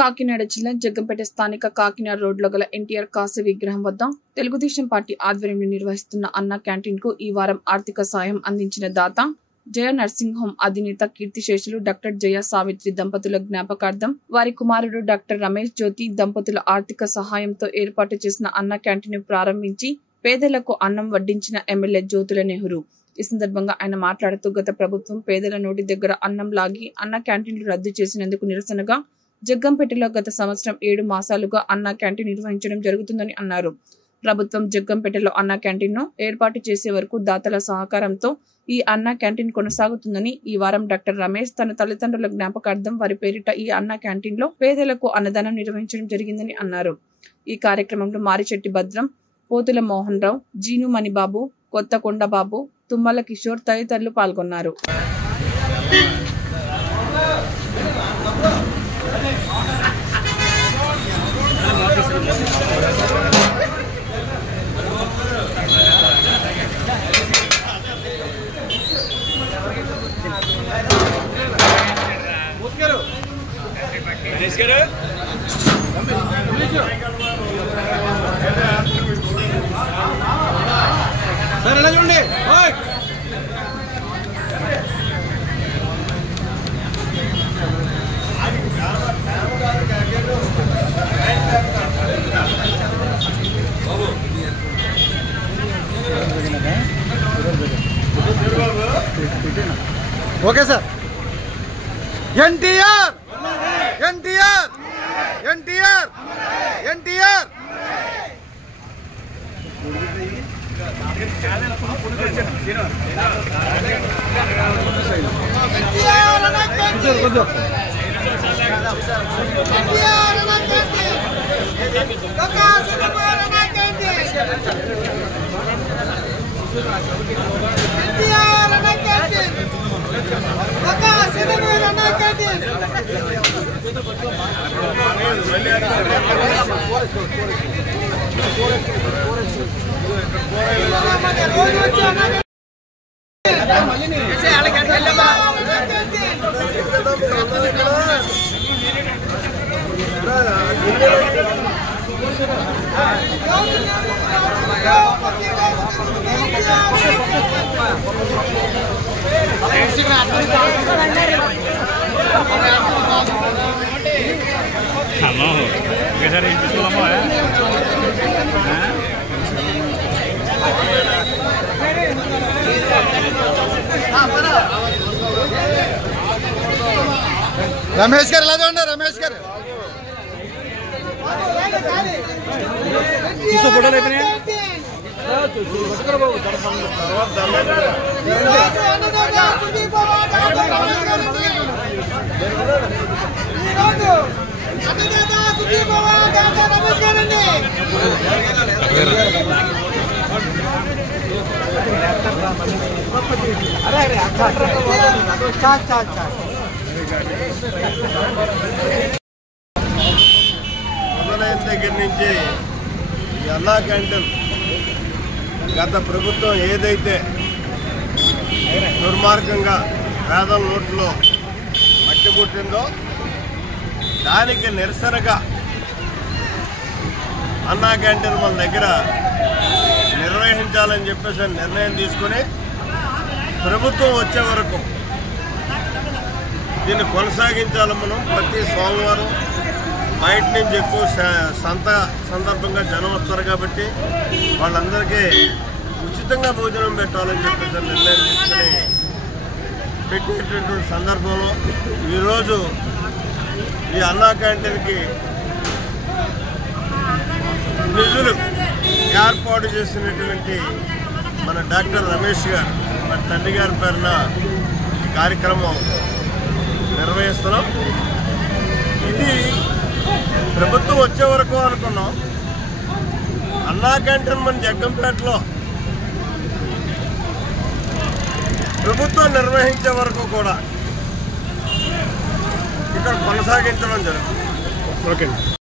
కాకినాడ జిల్లా జగ్గంపేట స్థానిక కాకినాడ రోడ్లో గల ఎన్టీఆర్ కాశీ విగ్రహం వద్ద తెలుగుదేశం పార్టీ ఆధ్వర్యంలో నిర్వహిస్తున్న అన్న క్యాంటీన్ కు ఈ వారం ఆర్థిక సాయం అందించిన దాత జయ నర్సింగ్ హోమ్ అధినేత కీర్తిశేషులు డాక్టర్ జయ సావిత్రి దంపతుల జ్ఞాపకార్థం వారి కుమారుడు డాక్టర్ రమేష్ జ్యోతి దంపతుల ఆర్థిక సహాయంతో ఏర్పాటు చేసిన అన్న క్యాంటీన్ ప్రారంభించి పేదలకు అన్నం వడ్డించిన ఎమ్మెల్యే జ్యోతుల నెహ్రూ. ఈ సందర్భంగా ఆయన మాట్లాడుతూ గత ప్రభుత్వం పేదల నోటి దగ్గర అన్నం లాగి అన్న క్యాంటీన్లు రద్దు చేసినందుకు నిరసనగా జగ్గంపేటలో గత సంవత్సరం 7 మాసాలుగా అన్న క్యాంటీన్ నిర్వహించడం జరుగుతుందని అన్నారు. ప్రభుత్వం జగ్గంపేటలో అన్న క్యాంటీన్ ను ఏర్పాటు చేసే వరకు దాతల సహకారంతో ఈ అన్న క్యాంటీన్ కొనసాగుతుందని ఈ వారం డాక్టర్ రమేష్ తన తల్లిదండ్రుల జ్ఞాపకార్థం వారి పేరిట ఈ అన్న క్యాంటీన్ లో పేదలకు అన్నదానం నిర్వహించడం జరిగిందని అన్నారు. ఈ కార్యక్రమంలో మారిచెట్టి భద్రం, పోతుల మోహన్ రావు, జీను మణిబాబు, కొత్తకొండ బాబు, తుమ్మల కిషోర్ తదితరులు పాల్గొన్నారు. सर ఎలా చూడండి ఓయ్ ఓకే సార్ ఎన్టీఆర్ ఎన్టీఆర్ ఎన్టీఆర్ ఎన్టీఆర్ రమేష్ గారు ఎలా చూడండి రమేష్ గారు ఫోటోలు అయిపోయినాయి మొదలైన దగ్గర నుంచి ఈ అన్నా క్యాంటీన్ గత ప్రభుత్వం ఏదైతే దుర్మార్గంగా పేదల నోట్లో మట్టిముట్టిందో దానికి నిరసనగా అన్నా క్యాంటీన్ మన దగ్గర నిర్వహించాలని చెప్పేసి నిర్ణయం తీసుకుని ప్రభుత్వం వచ్చే వరకు దీన్ని కొనసాగించాలి. మనం ప్రతి సోమవారం బయట నుంచి ఎక్కువ సందర్భంగా జనం వస్తారు కాబట్టి వాళ్ళందరికీ ఉచితంగా భోజనం పెట్టాలని చెప్పేసి నిర్ణయం తీసుకుని పెట్టేటటువంటి సందర్భంలో ఈరోజు ఈ అన్నా క్యాంటీన్కి నిధులు ఏర్పాటు చేసినటువంటి మన డాక్టర్ రమేష్ గారు మన తండ్రి గారి పేరున ఈ కార్యక్రమం నిర్వహిస్తున్నాం. ఇది ప్రభుత్వం వచ్చే వరకు అనుకున్నాం. అన్నా క్యాంటీన్ మన జగ్గంపేటలో ప్రభుత్వం నిర్వహించే వరకు కూడా ఇక్కడ కొనసాగించడం జరుగుతుంది. ఓకే.